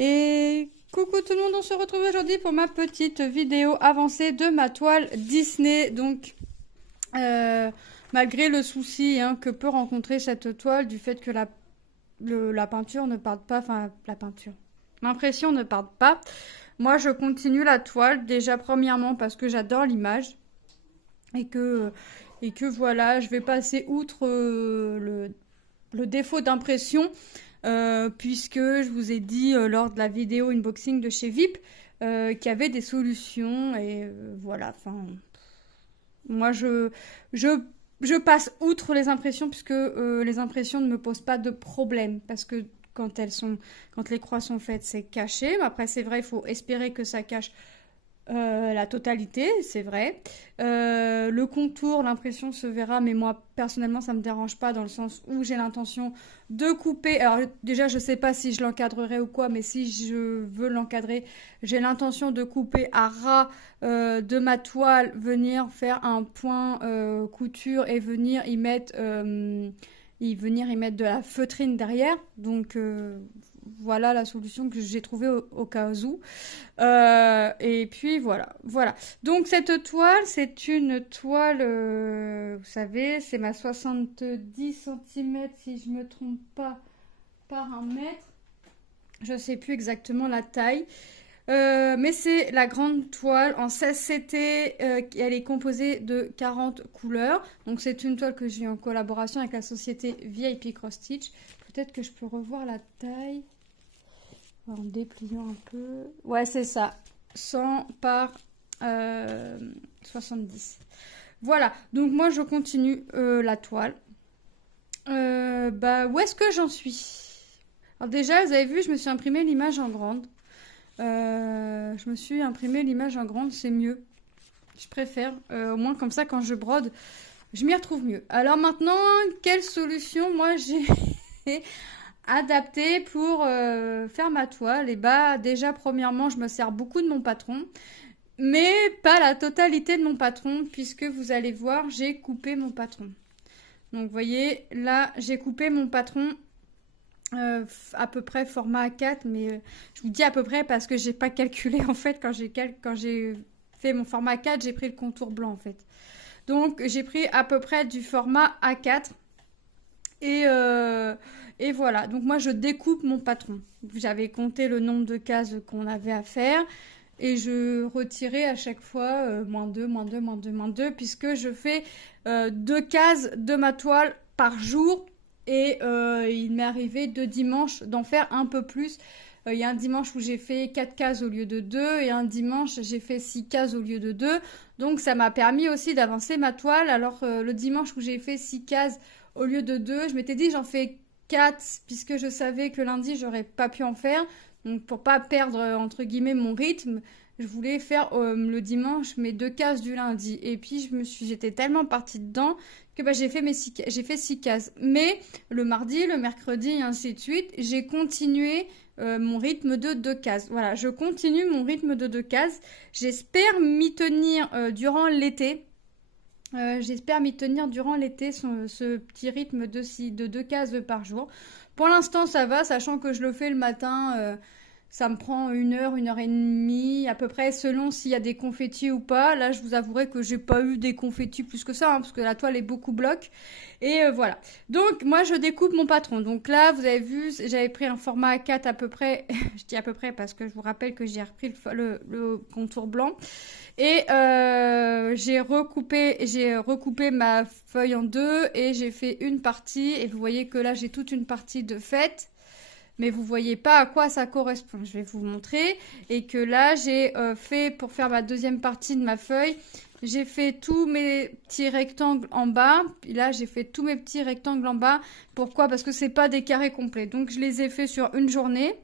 Et coucou tout le monde, on se retrouve aujourd'hui pour ma petite vidéo avancée de ma toile Disney. Donc, malgré le souci que peut rencontrer cette toile du fait que la peinture ne parte pas, enfin l'impression ne parte pas, moi je continue la toile déjà premièrement parce que j'adore l'image et que voilà, je vais passer outre le défaut d'impression. Puisque je vous ai dit lors de la vidéo unboxing de chez VIP qu'il y avait des solutions et voilà, enfin moi je passe outre les impressions puisque les impressions ne me posent pas de problème parce que quand les croix sont faites c'est caché, mais après c'est vrai il faut espérer que ça cache la totalité, c'est vrai. Le contour, l'impression se verra, mais moi personnellement ça me dérange pas dans le sens où j'ai l'intention de couper. Alors déjà je sais pas si je l'encadrerai ou quoi, mais si je veux l'encadrer, j'ai l'intention de couper à ras de ma toile, venir faire un point couture et venir y mettre de la feutrine derrière. Donc voilà la solution que j'ai trouvée au cas où. Et puis voilà. Donc cette toile, c'est une toile, vous savez, c'est ma 70 cm si je me trompe pas, par 1 mètre. Je sais plus exactement la taille. Mais c'est la grande toile en 16 CT, elle est composée de 40 couleurs. Donc c'est une toile que j'ai en collaboration avec la société VIP Cross Stitch. Peut-être que je peux revoir la taille en dépliant un peu. Ouais, c'est ça. 100 par 70. Voilà, donc moi je continue la toile. Où est-ce que j'en suis? Alors déjà, vous avez vu, je me suis imprimé l'image en grande. C'est mieux. Je préfère. Au moins comme ça, quand je brode, je m'y retrouve mieux. Alors maintenant, quelle solution moi j'ai adapté pour faire ma toile? Et déjà premièrement je me sers beaucoup de mon patron, mais pas la totalité de mon patron, puisque vous allez voir j'ai coupé mon patron. Donc vous voyez là j'ai coupé mon patron à peu près format A4, mais je vous dis à peu près parce que j'ai pas calculé en fait quand j'ai fait mon format A4, j'ai pris le contour blanc en fait. Donc j'ai pris à peu près du format A4 et voilà, donc moi je découpe mon patron. J'avais compté le nombre de cases qu'on avait à faire et je retirais à chaque fois -2, -2, -2, -2, puisque je fais 2 cases de ma toile par jour et il m'est arrivé 2 dimanches d'en faire un peu plus. Il y a un dimanche où j'ai fait 4 cases au lieu de 2 et un dimanche j'ai fait 6 cases au lieu de 2. Donc ça m'a permis aussi d'avancer ma toile. Alors le dimanche où j'ai fait 6 cases au lieu de 2, je m'étais dit j'en fais 4 puisque je savais que le lundi j'aurais pas pu en faire. Donc pour pas perdre entre guillemets mon rythme, je voulais faire le dimanche mes 2 cases du lundi. Et puis j'étais tellement partie dedans que j'ai fait 6 cases. Mais le mardi, le mercredi et ainsi de suite, j'ai continué mon rythme de 2 cases. Voilà, je continue mon rythme de 2 cases. J'espère m'y tenir durant l'été. Ce petit rythme de 2 cases par jour. Pour l'instant, ça va, sachant que je le fais le matin. Ça me prend 1 heure, 1 heure et demie, à peu près, selon s'il y a des confettis ou pas. Là, je vous avouerai que j'ai pas eu des confettis plus que ça, parce que la toile est beaucoup bloc. Et voilà. Donc, moi, je découpe mon patron. Donc là, vous avez vu, j'avais pris un format A4 à peu près. Je dis à peu près parce que je vous rappelle que j'ai repris le contour blanc. Et j'ai recoupé ma feuille en 2 et j'ai fait une partie. Et vous voyez que là, j'ai toute une partie de faite. Mais vous voyez pas à quoi ça correspond. Je vais vous montrer. Et que là, j'ai fait, pour faire ma deuxième partie de ma feuille, j'ai fait tous mes petits rectangles en bas. Puis là, j'ai fait tous mes petits rectangles en bas. Pourquoi? Parce que c'est pas des carrés complets. Donc, je les ai fait sur une journée.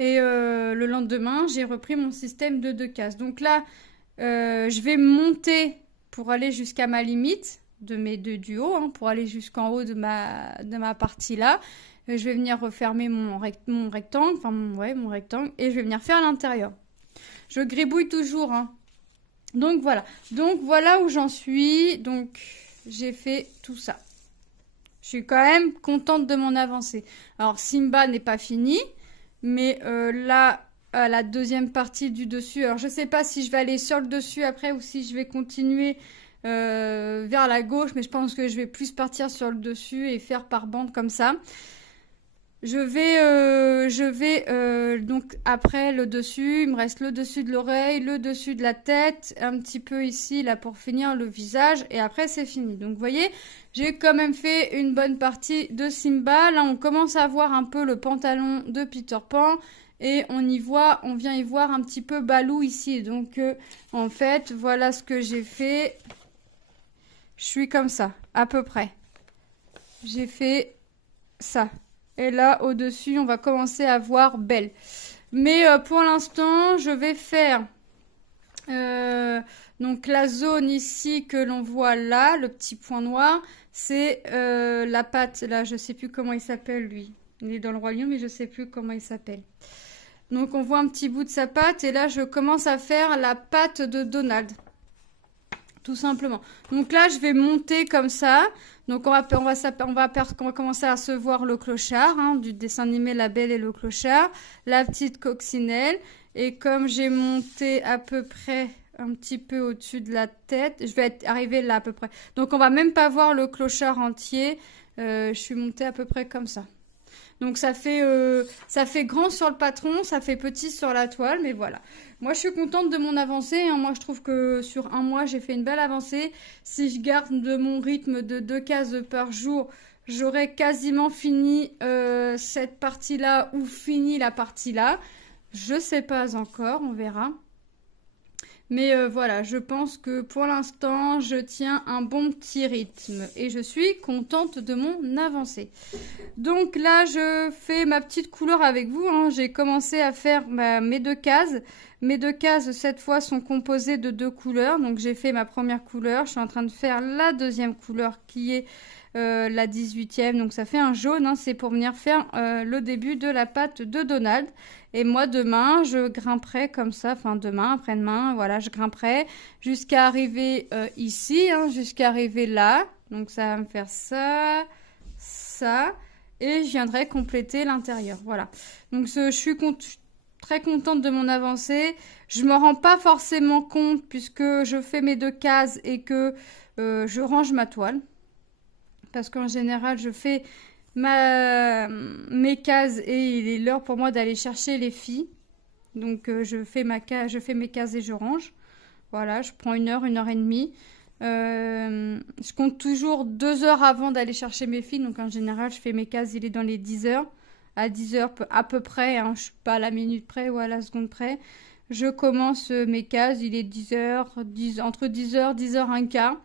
Et le lendemain, j'ai repris mon système de 2 cases. Donc là, je vais monter pour aller jusqu'à ma limite du haut, pour aller jusqu'en haut de ma partie là. Je vais venir refermer mon rectangle, mon rectangle, et je vais venir faire à l'intérieur. Je gribouille toujours, Donc voilà. Donc voilà où j'en suis. Donc j'ai fait tout ça. Je suis quand même contente de mon avancée. Alors Simba n'est pas fini. Mais là, à la deuxième partie du dessus, alors je sais pas si je vais aller sur le dessus après ou si je vais continuer vers la gauche, mais je pense que je vais plus partir sur le dessus et faire par bande comme ça. Je vais donc après le dessus, il me reste le dessus de l'oreille, le dessus de la tête, un petit peu ici là pour finir le visage et après c'est fini. Donc vous voyez, j'ai quand même fait une bonne partie de Simba. Là on commence à voir un peu le pantalon de Peter Pan et on vient y voir un petit peu Baloo ici. Donc en fait voilà ce que j'ai fait. Je suis comme ça à peu près. J'ai fait ça. Et là, au-dessus, on va commencer à voir Belle. Mais pour l'instant, je vais faire donc la zone ici que l'on voit là, le petit point noir, c'est la patte. Là, je sais plus comment il s'appelle lui. Il est dans le royaume, mais je sais plus comment il s'appelle. Donc, on voit un petit bout de sa patte. Et là, je commence à faire la patte de Donald. Tout simplement. Donc là, je vais monter comme ça. Donc on va commencer à se voir le clochard, hein, du dessin animé La Belle et le Clochard, la petite coccinelle. Et comme j'ai monté à peu près un petit peu au-dessus de la tête, je vais arriver là à peu près. Donc on va même pas voir le clochard entier. Je suis montée à peu près comme ça. Donc ça fait grand sur le patron, ça fait petit sur la toile, mais voilà. Moi, je suis contente de mon avancée. Hein. Moi, je trouve que sur un mois, j'ai fait une belle avancée. Si je garde de mon rythme de 2 cases par jour, j'aurai quasiment fini cette partie-là ou fini la partie-là. Je sais pas encore, on verra. Mais voilà, je pense que pour l'instant, je tiens un bon petit rythme. Et je suis contente de mon avancée. Donc là, je fais ma petite couleur avec vous. Hein. J'ai commencé à faire mes 2 cases. Mes 2 cases, cette fois, sont composées de 2 couleurs. Donc j'ai fait ma première couleur. Je suis en train de faire la deuxième couleur qui est la 18e. Donc ça fait un jaune. Hein. C'est pour venir faire le début de la pâte de Donald. Et moi, demain, je grimperai comme ça. Enfin, demain, après-demain, voilà, je grimperai jusqu'à arriver ici, hein, jusqu'à arriver là. Donc ça va me faire ça, ça. Et je viendrai compléter l'intérieur. Voilà. Donc je suis très contente de mon avancée. Je me rends pas forcément compte puisque je fais mes 2 cases et que je range ma toile. Parce qu'en général, je fais mes cases et il est l'heure pour moi d'aller chercher les filles. Donc je fais mes cases et je range. Voilà, je prends 1 heure et demie. Je compte toujours 2 heures avant d'aller chercher mes filles. Donc en général, je fais mes cases, il est dans les 10 heures. À 10 heures à peu près, hein, je suis pas à la minute près ou à la seconde près. Je commence mes cases, il est 10 heures, entre 10 heures, 10 heures un quart.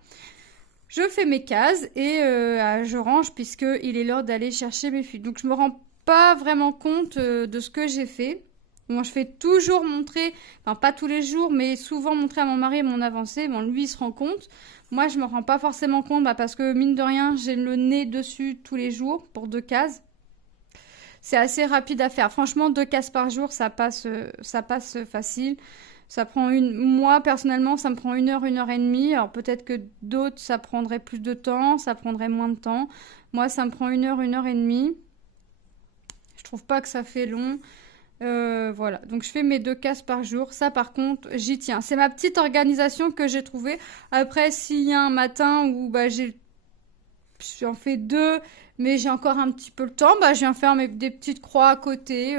Je fais mes cases et je range puisqu'il est l'heure d'aller chercher mes filles. Donc je me rends pas vraiment compte de ce que j'ai fait. Bon, je fais toujours montrer, enfin pas tous les jours, mais souvent montrer à mon mari mon avancée. Bon, lui, il se rend compte. Moi, je me rends pas forcément compte parce que, mine de rien, j'ai le nez dessus tous les jours pour 2 cases. C'est assez rapide à faire. Franchement, 2 cases par jour, ça passe facile. Ça prend moi, personnellement, ça me prend 1 heure et demie. Alors, peut-être que d'autres, ça prendrait plus de temps, ça prendrait moins de temps. Moi, ça me prend 1 heure et demie. Je trouve pas que ça fait long. Voilà, donc je fais mes 2 cases par jour. Ça, par contre, j'y tiens. C'est ma petite organisation que j'ai trouvée. Après, s'il y a un matin où j'en fais 2, mais j'ai encore un petit peu le temps, je viens faire des petites croix à côté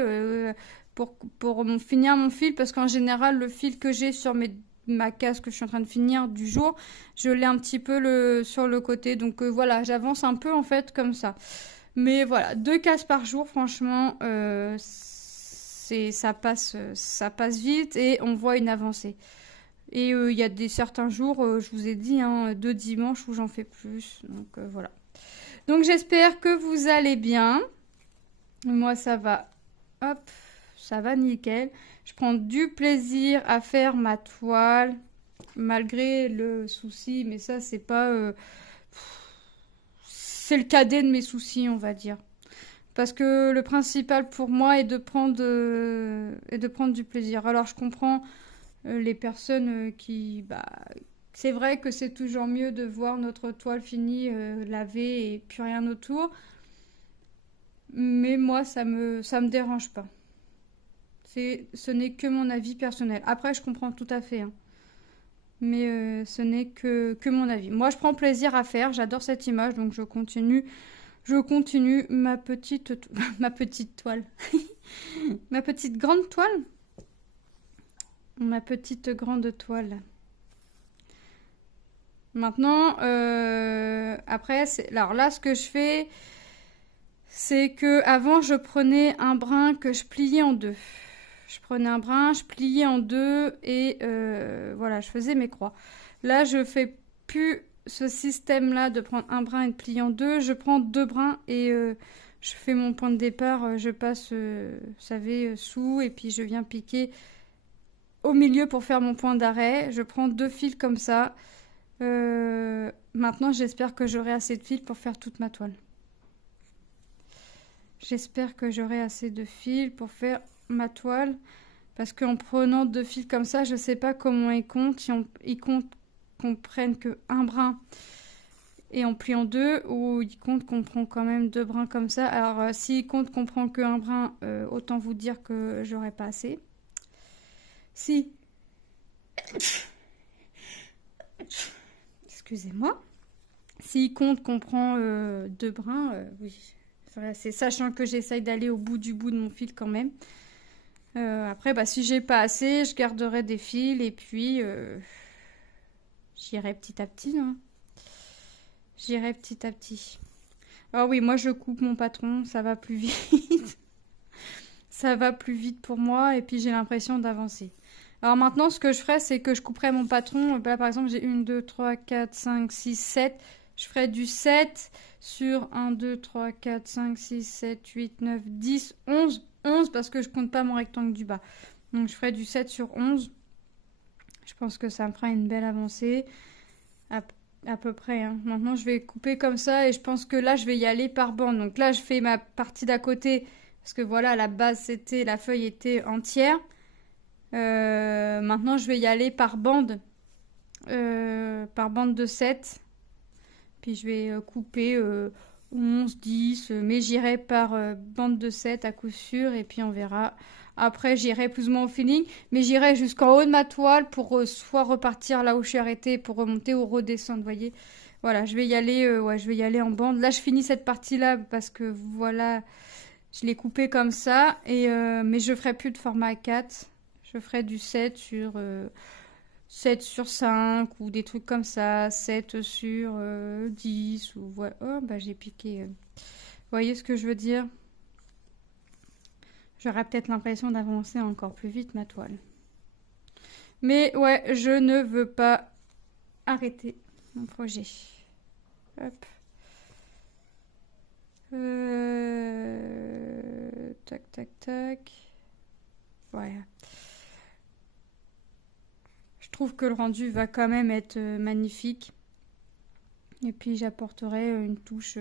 pour finir mon fil. Parce qu'en général, le fil que j'ai sur ma case que je suis en train de finir du jour, je l'ai un petit peu sur le côté. Donc voilà, j'avance un peu en fait comme ça. Mais voilà, 2 cases par jour, franchement, ça passe vite et on voit une avancée. Et il y a certains jours, je vous ai dit, 2 dimanches où j'en fais plus. Donc voilà. Donc j'espère que vous allez bien. Moi ça va. Hop, ça va nickel. Je prends du plaisir à faire ma toile. Malgré le souci, mais ça c'est pas... c'est le cadet de mes soucis, on va dire. Parce que le principal pour moi est de prendre du plaisir. Alors je comprends les personnes qui... c'est vrai que c'est toujours mieux de voir notre toile finie, lavée et plus rien autour. Mais moi, ça me dérange pas. Ce n'est que mon avis personnel. Après, je comprends tout à fait, hein. Mais ce n'est que mon avis. Moi, je prends plaisir à faire. J'adore cette image, donc je continue. Je continue ma petite, ma petite toile. Ma petite grande toile. Ma petite grande toile. Maintenant, après, alors là, ce que je fais, c'est que avant, je prenais un brin que je pliais en deux. Je prenais un brin, je pliais en deux et voilà, je faisais mes croix. Là, je fais plus ce système-là de prendre un brin et de plier en deux. Je prends deux brins et je fais mon point de départ. Je passe, vous savez, sous et puis je viens piquer au milieu pour faire mon point d'arrêt. Je prends deux fils comme ça. Maintenant, j'espère que j'aurai assez de fils pour faire toute ma toile. J'espère que j'aurai assez de fils pour faire ma toile. Parce qu'en prenant deux fils comme ça, je ne sais pas comment ils comptent. Ils comptent qu'on prenne qu'un brin et on plie en deux. Ou ils comptent qu'on prend quand même deux brins comme ça. Alors, s'ils comptent qu'on prend qu'un brin, autant vous dire que j'aurai pas assez. Si... Excusez-moi. S'il compte qu'on prend deux brins, oui, c'est sachant que j'essaye d'aller au bout de mon fil quand même. Après, bah, si j'ai pas assez, je garderai des fils et puis j'irai petit à petit, hein. J'irai petit à petit. Alors oui, moi je coupe mon patron, ça va plus vite. Ça va plus vite pour moi et puis j'ai l'impression d'avancer. Alors maintenant, ce que je ferais, c'est que je couperais mon patron. Là, par exemple, j'ai 1, 2, 3, 4, 5, 6, 7. Je ferais du 7 sur 1, 2, 3, 4, 5, 6, 7, 8, 9, 10, 11. 11 parce que je compte pas mon rectangle du bas. Donc je ferais du 7 sur 11. Je pense que ça me fera une belle avancée. À peu près, hein. Maintenant, je vais couper comme ça et je pense que là, je vais y aller par bande. Donc là, je fais ma partie d'à côté parce que voilà, à la base, la feuille était entière. Maintenant, je vais y aller par bande de 7. Puis je vais couper 11, 10, mais j'irai par bande de 7 à coup sûr, et puis on verra. Après, j'irai plus ou moins au feeling, mais j'irai jusqu'en haut de ma toile pour soit repartir là où je suis arrêtée, pour remonter ou redescendre, vous voyez. Voilà, je vais y aller, ouais, je vais y aller en bande. Là, je finis cette partie-là parce que voilà, je l'ai coupée comme ça, mais je ferai plus de format 4. Je ferai du 7 sur 5 ou des trucs comme ça, 7 sur 10 ou voilà. Oh, bah j'ai piqué. Vous voyez ce que je veux dire? J'aurais peut-être l'impression d'avancer encore plus vite ma toile. Mais ouais, je ne veux pas arrêter mon projet. Hop. Tac, tac, tac. Voilà. Je trouve que le rendu va quand même être magnifique. Et puis j'apporterai une touche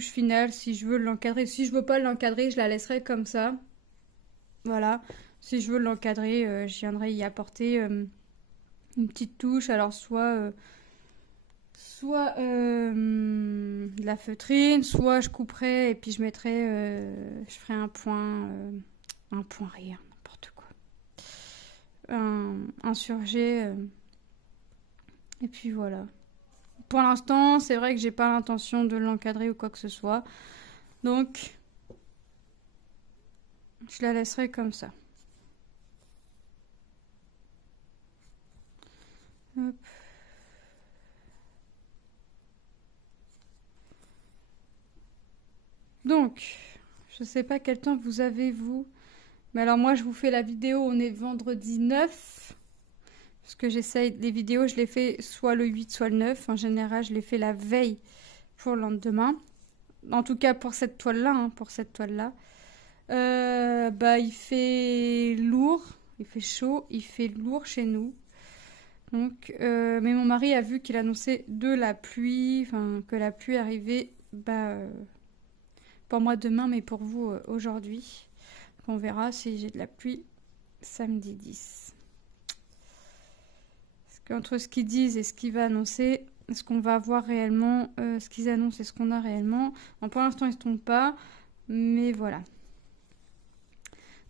finale si je veux l'encadrer. Si je veux pas l'encadrer, je la laisserai comme ça. Voilà. Si je veux l'encadrer, je viendrai y apporter une petite touche. Alors soit de la feutrine, soit je couperai et puis je ferai un point rire, n'importe quoi. Un surjet. Et puis voilà. Pour l'instant, c'est vrai que j'ai pas l'intention de l'encadrer ou quoi que ce soit. Donc, je la laisserai comme ça. Hop. Donc, je sais pas quel temps vous avez, vous. Mais alors moi, je vous fais la vidéo, on est vendredi 9. Parce que j'essaye, les vidéos, je les fais soit le 8, soit le 9. En général, je les fais la veille pour le lendemain. En tout cas, pour cette toile-là, hein, pour cette toile-là. Bah, il fait lourd, il fait chaud, il fait lourd chez nous. Donc, mais mon mari a vu qu'il annonçait de la pluie, enfin, que la pluie arrivait, bah, pour moi demain, mais pour vous aujourd'hui. On verra si j'ai de la pluie samedi 10. Entre ce qu'ils disent et ce qu'ils va annoncer, ce qu'on va avoir réellement, ce qu'ils annoncent et ce qu'on a réellement. Bon, pour l'instant, ils ne se trompent pas, mais voilà.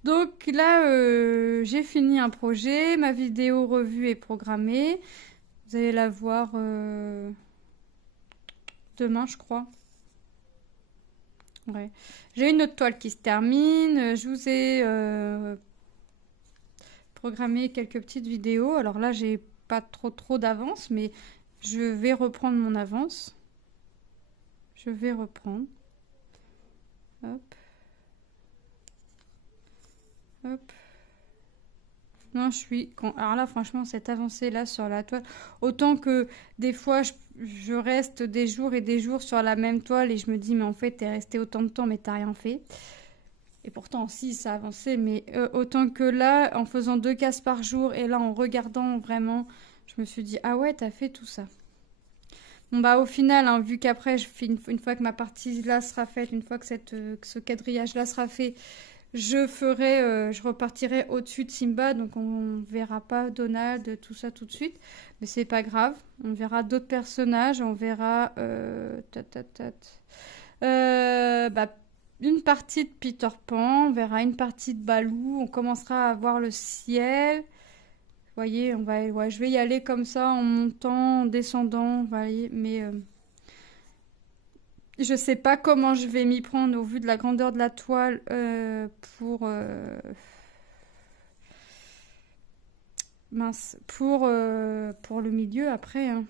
Donc là, j'ai fini un projet, ma vidéo revue est programmée. Vous allez la voir demain, je crois. Ouais. J'ai une autre toile qui se termine. Je vous ai programmé quelques petites vidéos. Alors là, j'ai pas trop d'avance, mais je vais reprendre mon avance. Je vais reprendre. Hop. Hop. Non, alors là, franchement, cette avancée-là sur la toile, autant que des fois, je reste des jours et des jours sur la même toile et je me dis, mais en fait, t'es resté autant de temps, mais t'as rien fait. Et pourtant, si, ça a avancé, mais autant que là, en faisant 2 cases par jour et là, en regardant vraiment, je me suis dit, ah ouais, t'as fait tout ça. Bon, bah, au final, hein, vu qu'après, une fois que ma partie là sera faite, une fois que ce quadrillage-là sera fait, je repartirai au-dessus de Simba, donc on verra pas Donald, tout ça tout de suite, mais c'est pas grave. On verra d'autres personnages, on verra bah, une partie de Peter Pan, on verra une partie de Baloo, on commencera à voir le ciel. Vous voyez, ouais, je vais y aller comme ça en montant, en descendant, vous voyez, mais je sais pas comment je vais m'y prendre au vu de la grandeur de la toile pour le milieu après, hein.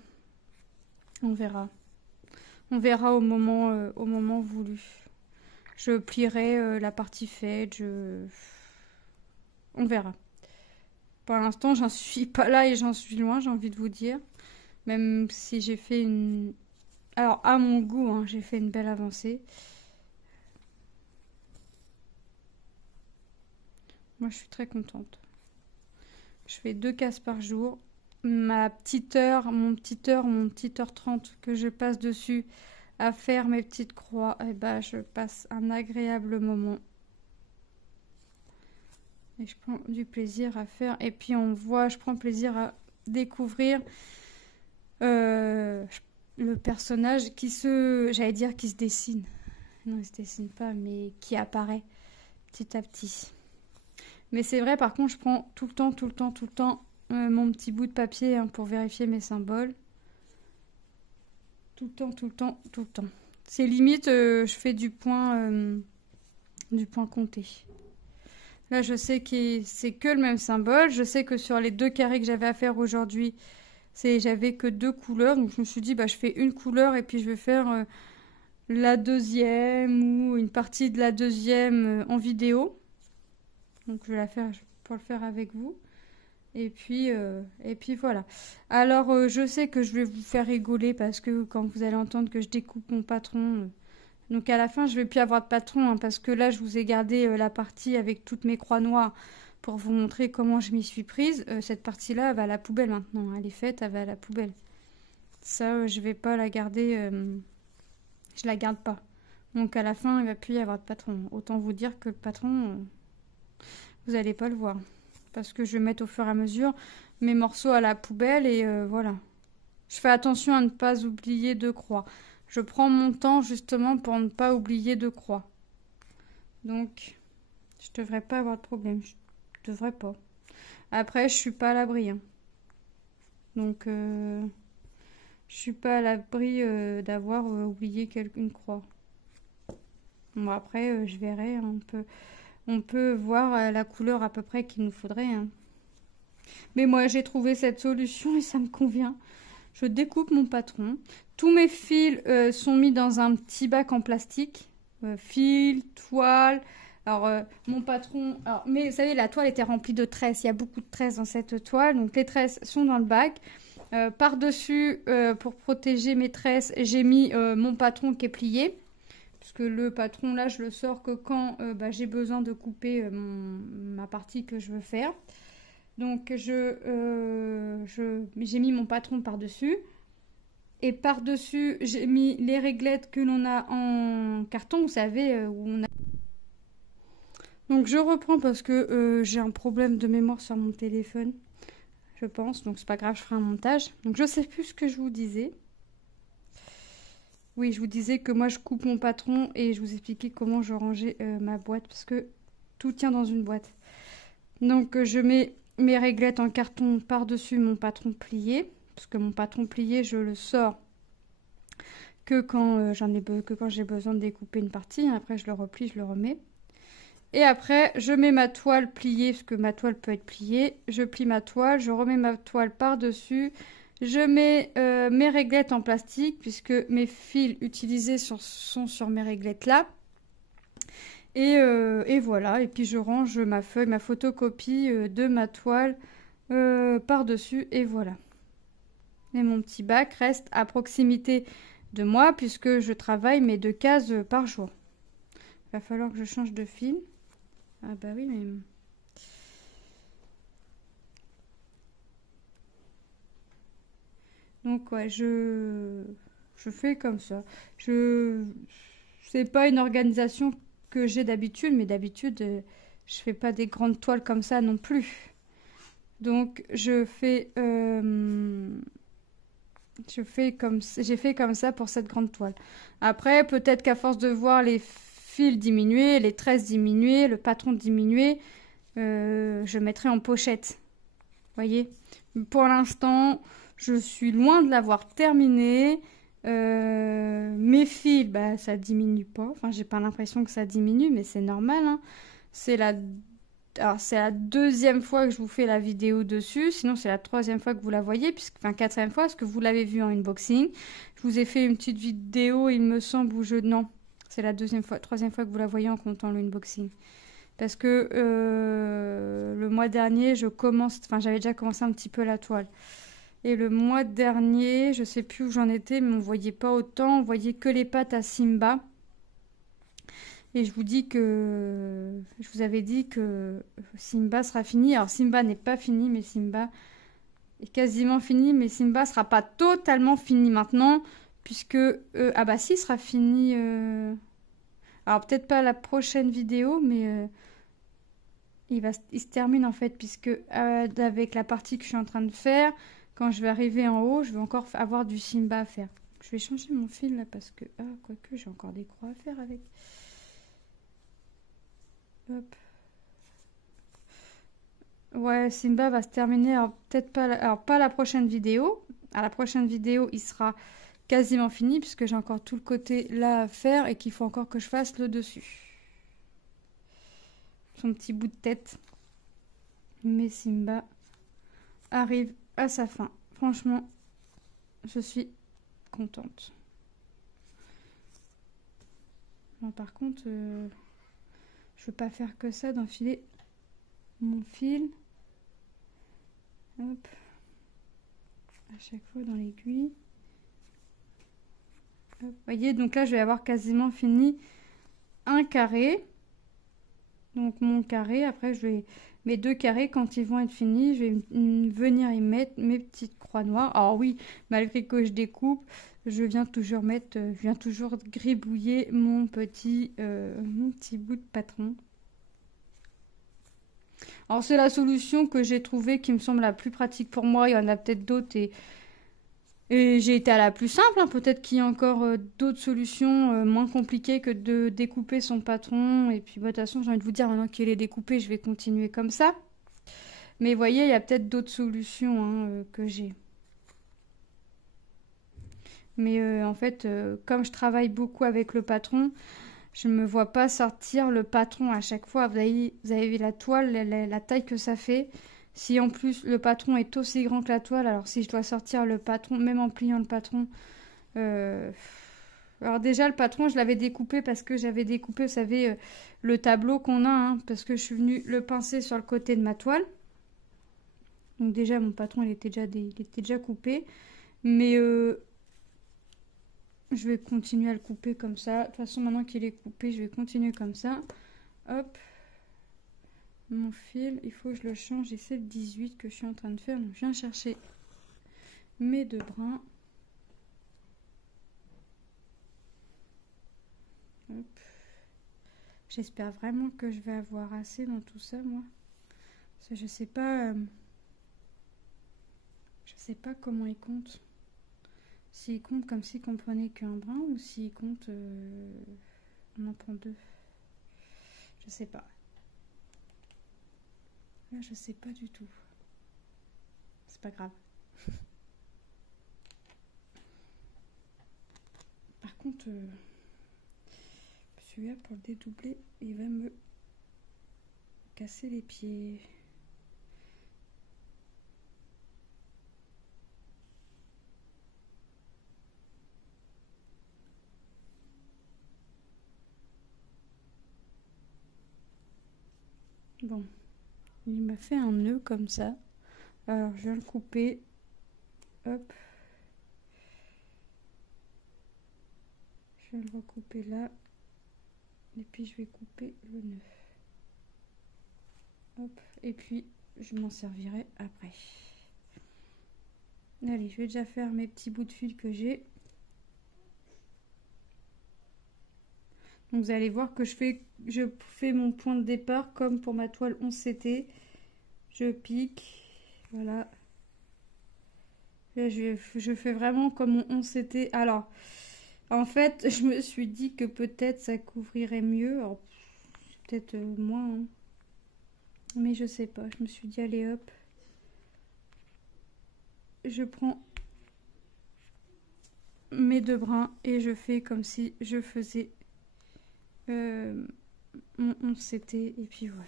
On verra. On verra au moment voulu. Je plierai la partie faite, on verra. Pour l'instant, j'en suis pas là et j'en suis loin, j'ai envie de vous dire. Même si j'ai fait une... Alors, à mon goût, hein, j'ai fait une belle avancée. Moi, je suis très contente. Je fais 2 cases par jour. Mon petite heure 30 que je passe dessus à faire mes petites croix, et bah, je passe un agréable moment. Et je prends du plaisir à faire. Et puis, je prends plaisir à découvrir le personnage j'allais dire qui se dessine. Non, il se dessine pas, mais qui apparaît petit à petit. Mais c'est vrai, par contre, je prends tout le temps mon petit bout de papier hein, pour vérifier mes symboles. Tout le temps. C'est limite, je fais du point compté. Là, je sais que c'est que le même symbole. Je sais que sur les 2 carrés que j'avais à faire aujourd'hui, j'avais que 2 couleurs. Donc, je me suis dit, bah, je fais une couleur et puis je vais faire la deuxième ou une partie de la deuxième en vidéo. Donc, je vais la faire pour le faire avec vous. Et puis voilà. Alors, je sais que je vais vous faire rigoler parce que quand vous allez entendre que je découpe mon patron... donc à la fin, je vais plus avoir de patron hein, parce que là, je vous ai gardé la partie avec toutes mes croix noires pour vous montrer comment je m'y suis prise. Cette partie-là, elle va à la poubelle maintenant. Elle est faite, elle va à la poubelle. Ça, je vais pas la garder. Je la garde pas. Donc à la fin, il va plus y avoir de patron. Autant vous dire que le patron, vous n'allez pas le voir. Parce que je vais mettre au fur et à mesure mes morceaux à la poubelle et voilà. Je fais attention à ne pas oublier de croix. Je prends mon temps justement pour ne pas oublier de croix. Donc, je devrais pas avoir de problème. Je devrais pas. Après, je suis pas à l'abri. Hein. Donc, je suis pas à l'abri d'avoir oublié une croix. Bon, après, je verrai. Hein, on peut voir la couleur à peu près qu'il nous faudrait. Hein. Mais moi, j'ai trouvé cette solution et ça me convient. Je découpe mon patron. Tous mes fils sont mis dans un petit bac en plastique. Fils, toile. Alors, mon patron... mais vous savez, la toile était remplie de tresses. Il y a beaucoup de tresses dans cette toile. Donc, les tresses sont dans le bac. Par-dessus, pour protéger mes tresses, j'ai mis mon patron qui est plié. Puisque le patron, là, je le sors que quand j'ai besoin de couper ma partie que je veux faire. Donc, j'ai mis mon patron par-dessus. Et par-dessus, j'ai mis les réglettes que l'on a en carton, vous savez, où on a... Donc, je reprends parce que j'ai un problème de mémoire sur mon téléphone, je pense. Donc, c'est pas grave, je ferai un montage. Donc, je sais plus ce que je vous disais. Oui, je vous disais que moi, je coupe mon patron et je vous expliquais comment je rangeais ma boîte parce que tout tient dans une boîte. Donc je mets mes réglettes en carton par-dessus mon patron plié, parce que mon patron plié, je le sors que quand j'ai besoin de découper une partie. Après, je le replie, je le remets. Et après, je mets ma toile pliée, parce que ma toile peut être pliée. Je plie ma toile, je remets ma toile par-dessus. Je mets mes réglettes en plastique, puisque mes fils utilisés sont sur mes réglettes là. Et voilà, et puis je range ma feuille, ma photocopie de ma toile par-dessus, et voilà. Et mon petit bac reste à proximité de moi, puisque je travaille mes 2 cases par jour. Il va falloir que je change de fil. Ah bah oui, mais... Donc ouais, je fais comme ça. C'est pas une organisation que j'ai d'habitude, mais d'habitude, je fais pas des grandes toiles comme ça non plus. Donc j'ai fait comme ça pour cette grande toile. Après, peut-être qu'à force de voir les fils diminuer, les tresses diminuer, le patron diminuer, je mettrai en pochette. Voyez. Pour l'instant, je suis loin de l'avoir terminé. Mes fils, bah, ça diminue pas. Enfin, j'ai pas l'impression que ça diminue, mais c'est normal, hein. Alors, c'est la 2e fois que je vous fais la vidéo dessus. Sinon, c'est la 3e fois que vous la voyez, enfin 4e fois, parce que vous l'avez vu en unboxing. Je vous ai fait une petite vidéo, il me semble, non, c'est la 3e fois que vous la voyez en comptant l'unboxing. Parce que le mois dernier, j'avais déjà commencé un petit peu la toile. Et le mois dernier, je sais plus où j'en étais, mais on voyait pas autant, on voyait que les pattes à Simba. Et je vous avais dit que Simba sera fini. Alors Simba n'est pas fini, mais Simba est quasiment fini, mais Simba sera pas totalement fini maintenant, puisque ah bah si, il sera fini. Alors peut-être pas la prochaine vidéo, mais il se termine en fait, puisque avec la partie que je suis en train de faire, quand je vais arriver en haut, je vais encore avoir du Simba à faire. Je vais changer mon fil là parce que quoique j'ai encore des croix à faire avec. Hop. Ouais, Simba va se terminer. Alors peut-être pas, pas la prochaine vidéo. À la prochaine vidéo, il sera quasiment fini puisque j'ai encore tout le côté là à faire et qu'il faut encore que je fasse le dessus. Son petit bout de tête. Mais Simba arrive à sa fin. Franchement, je suis contente. Bon, par contre, je veux pas faire que ça, d'enfiler mon fil. Hop. À chaque fois dans l'aiguille. Vous voyez, donc là, je vais avoir quasiment fini un carré. Donc mon carré, après, mes 2 carrés, quand ils vont être finis, je vais venir y mettre mes petites croix noires. Alors oui, malgré que je découpe, je viens toujours gribouiller mon petit bout de patron. Alors c'est la solution que j'ai trouvée qui me semble la plus pratique pour moi. Il y en a peut-être d'autres et j'ai été à la plus simple, hein. Peut-être qu'il y a encore d'autres solutions moins compliquées que de découper son patron. Et puis, bah, de toute façon, j'ai envie de vous dire, maintenant qu'il est découpé, je vais continuer comme ça. Mais vous voyez, il y a peut-être d'autres solutions que j'ai. Mais en fait, comme je travaille beaucoup avec le patron, je ne me vois pas sortir le patron à chaque fois. Vous avez vu la toile, la taille que ça fait. Si en plus le patron est aussi grand que la toile, alors si je dois sortir le patron, même en pliant le patron... Alors déjà le patron, je l'avais découpé parce que j'avais découpé, vous savez, le tableau qu'on a, hein, parce que je suis venue le pincer sur le côté de ma toile. Donc déjà mon patron, il était déjà coupé. Mais je vais continuer à le couper comme ça. De toute façon, maintenant qu'il est coupé, je vais continuer comme ça. Hop. Mon fil, il faut que je le change. Et c'est le 18 que je suis en train de faire. Donc, je viens chercher mes 2 brins. Hop. J'espère vraiment que je vais avoir assez dans tout ça, moi. Parce que je sais pas... je sais pas comment il compte. S'il compte comme s'il qu'on prenait qu'un brin ou s'il compte... on en prend 2. Je sais pas. Là, je sais pas du tout. C'est pas grave. Par contre, celui-là, pour le dédoubler, il va me casser les pieds. Bon, il m'a fait un nœud comme ça. Alors, je vais le couper. Hop. Je vais le recouper là. Et puis, je vais couper le nœud. Hop. Et puis, je m'en servirai après. Allez, je vais déjà faire mes petits bouts de fil que j'ai. Donc, vous allez voir que je fais mon point de départ comme pour ma toile 11CT. Je pique. Voilà. Là, je fais vraiment comme mon 11CT. Alors, en fait, je me suis dit que peut-être ça couvrirait mieux. Alors, peut-être moins. Hein. Mais je sais pas. Je me suis dit, allez hop. Je prends mes deux brins et je fais comme si je faisais mon 11CT. Et puis voilà.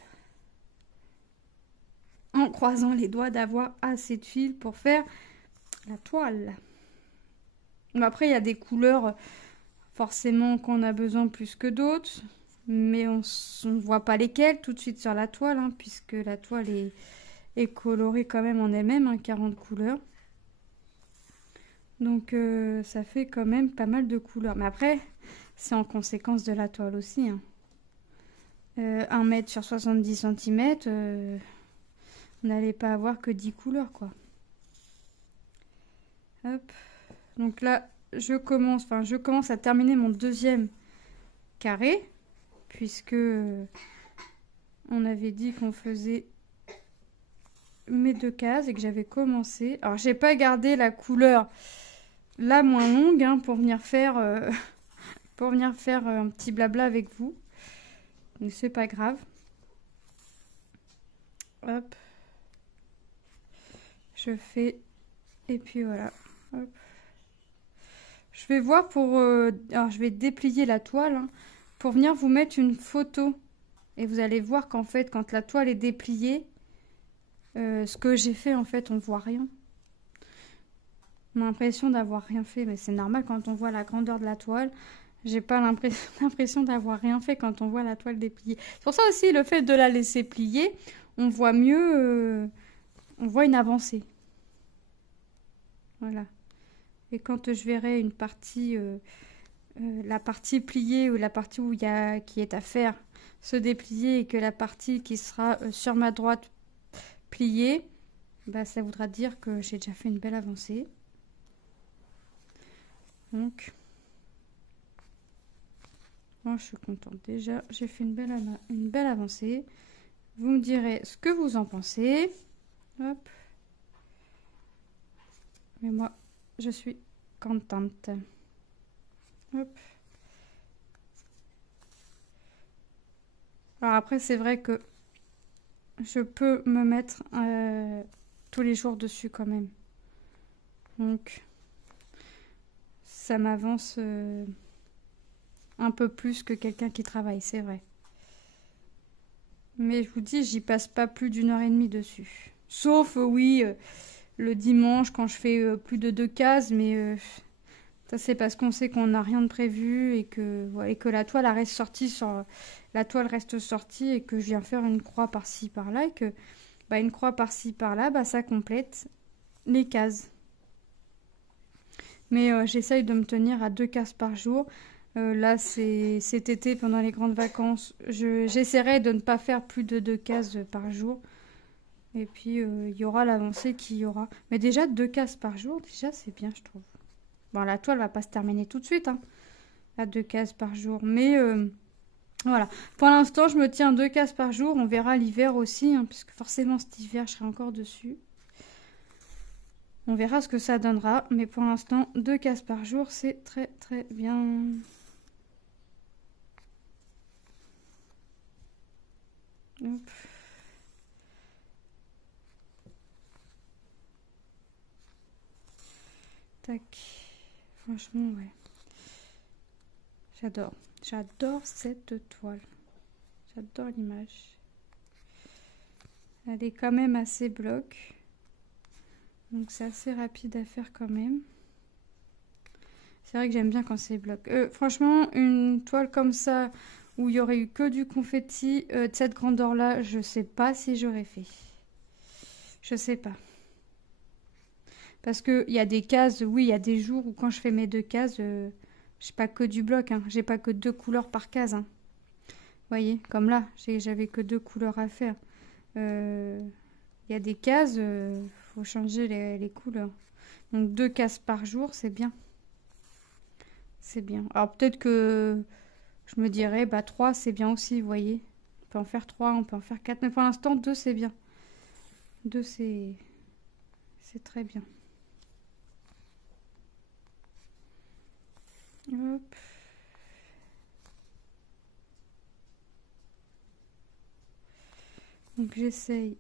En croisant les doigts d'avoir assez de fil pour faire la toile. Mais après, il y a des couleurs forcément qu'on a besoin plus que d'autres. Mais on ne voit pas lesquelles tout de suite sur la toile, hein, puisque la toile est colorée quand même en elle-même, hein, 40 couleurs. Donc ça fait quand même pas mal de couleurs. Mais après, c'est en conséquence de la toile aussi. Hein. 1 mètre sur 70 cm, on n'allait pas avoir que 10 couleurs, quoi. Hop. Donc là, je commence à terminer mon deuxième carré, puisque on avait dit qu'on faisait mes deux cases et que j'avais commencé. Alors, j'ai pas gardé la couleur la moins longue hein, pour venir faire un petit blabla avec vous. Mais c'est pas grave. Hop. Je fais et puis voilà. Hop. Je vais voir pour... alors, je vais déplier la toile hein, pour venir vous mettre une photo. Et vous allez voir qu'en fait, quand la toile est dépliée, ce que j'ai fait, en fait, on voit rien. On a l'impression d'avoir rien fait, mais c'est normal quand on voit la grandeur de la toile. J'ai pas l'impression d'avoir rien fait quand on voit la toile dépliée. C'est pour ça aussi, le fait de la laisser plier, on voit mieux... on voit une avancée. Voilà. Et quand je verrai une partie, la partie pliée ou la partie qui est à faire se déplier et que la partie qui sera sur ma droite pliée, bah, ça voudra dire que j'ai déjà fait une belle avancée. Donc, moi, je suis contente. Déjà, j'ai fait une belle avancée. Vous me direz ce que vous en pensez. Hop. Mais moi, je suis contente. Hop. Alors après, c'est vrai que je peux me mettre tous les jours dessus quand même. Donc, ça m'avance un peu plus que quelqu'un qui travaille, c'est vrai. Mais je vous dis, j'y passe pas plus d'1h30 dessus. Sauf, oui, le dimanche quand je fais plus de 2 cases, mais ça c'est parce qu'on sait qu'on n'a rien de prévu et que la toile reste sortie et que je viens faire une croix par-ci par-là et que une croix par-ci par-là, ça complète les cases. Mais j'essaye de me tenir à 2 cases par jour. Là, c'est cet été, pendant les grandes vacances, j'essaierai de ne pas faire plus de 2 cases par jour. Et puis, il y aura l'avancée qu'il y aura. Mais déjà, 2 cases par jour, déjà, c'est bien, je trouve. Bon, la toile va pas se terminer tout de suite, hein, à 2 cases par jour. Mais voilà. Pour l'instant, je me tiens 2 cases par jour. On verra l'hiver aussi, hein, puisque forcément, cet hiver, je serai encore dessus. On verra ce que ça donnera. Mais pour l'instant, 2 cases par jour, c'est très, très bien. Hop. Tac. Franchement, ouais. J'adore. J'adore cette toile. J'adore l'image. Elle est quand même assez bloc. Donc c'est assez rapide à faire quand même. C'est vrai que j'aime bien quand c'est bloc. Franchement, une toile comme ça, où il y aurait eu que du confetti de cette grandeur-là, je sais pas si j'aurais fait. Je sais pas. Parce qu'il y a des cases, oui, il y a des jours où quand je fais mes 2 cases, j'ai pas que du bloc, hein. J'ai pas que 2 couleurs par case. Hein. Vous voyez, comme là, j'avais que 2 couleurs à faire. Il y a des cases, faut changer les couleurs. Donc 2 cases par jour, c'est bien. C'est bien. Alors peut-être que je me dirais, bah 3 c'est bien aussi, vous voyez. On peut en faire 3, on peut en faire 4. Mais pour l'instant, 2 c'est bien. 2 c'est très bien. Hop. Donc j'essaye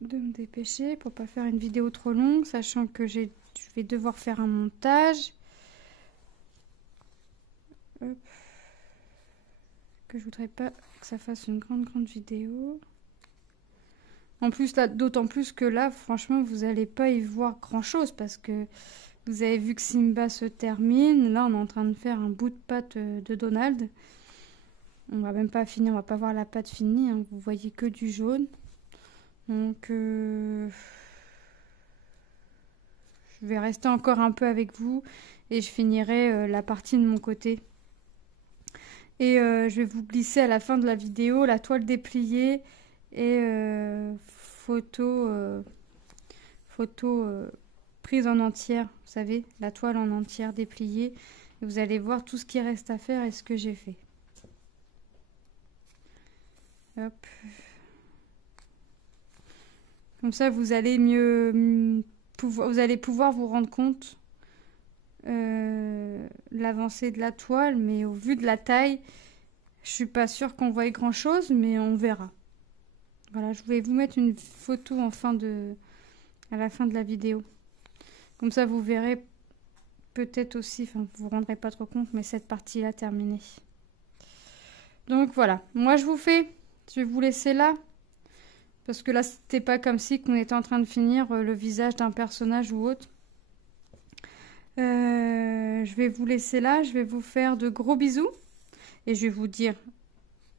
de me dépêcher pour pas faire une vidéo trop longue, sachant que je vais devoir faire un montage. Hop. Que je voudrais pas que ça fasse une grande vidéo. En plus là, d'autant plus que là, franchement, vous allez pas y voir grand chose parce que vous avez vu que Simba se termine. Là, on est en train de faire un bout de pâte de Donald. On va même pas finir, on va pas voir la pâte finie. Hein. Vous voyez que du jaune. Donc, je vais rester encore un peu avec vous et je finirai la partie de mon côté. Et je vais vous glisser à la fin de la vidéo la toile dépliée et photo prise en entière. Vous savez, la toile en entière dépliée. Et vous allez voir tout ce qui reste à faire et ce que j'ai fait. Hop. Comme ça, vous allez vous allez pouvoir vous rendre compte l'avancée de la toile, mais au vu de la taille, je suis pas sûre qu'on voie grand chose, mais on verra. Voilà, je vais vous mettre une photo à la fin de la vidéo. Comme ça, vous verrez peut-être aussi, enfin, vous vous rendrez pas trop compte, mais cette partie-là terminée. Donc voilà, moi je vais vous laisser là. Parce que là, c'était pas comme si qu'on était en train de finir le visage d'un personnage ou autre. Je vais vous laisser là. Je vais vous faire de gros bisous. Et je vais vous dire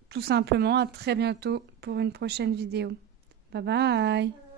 tout simplement à très bientôt pour une prochaine vidéo. Bye bye.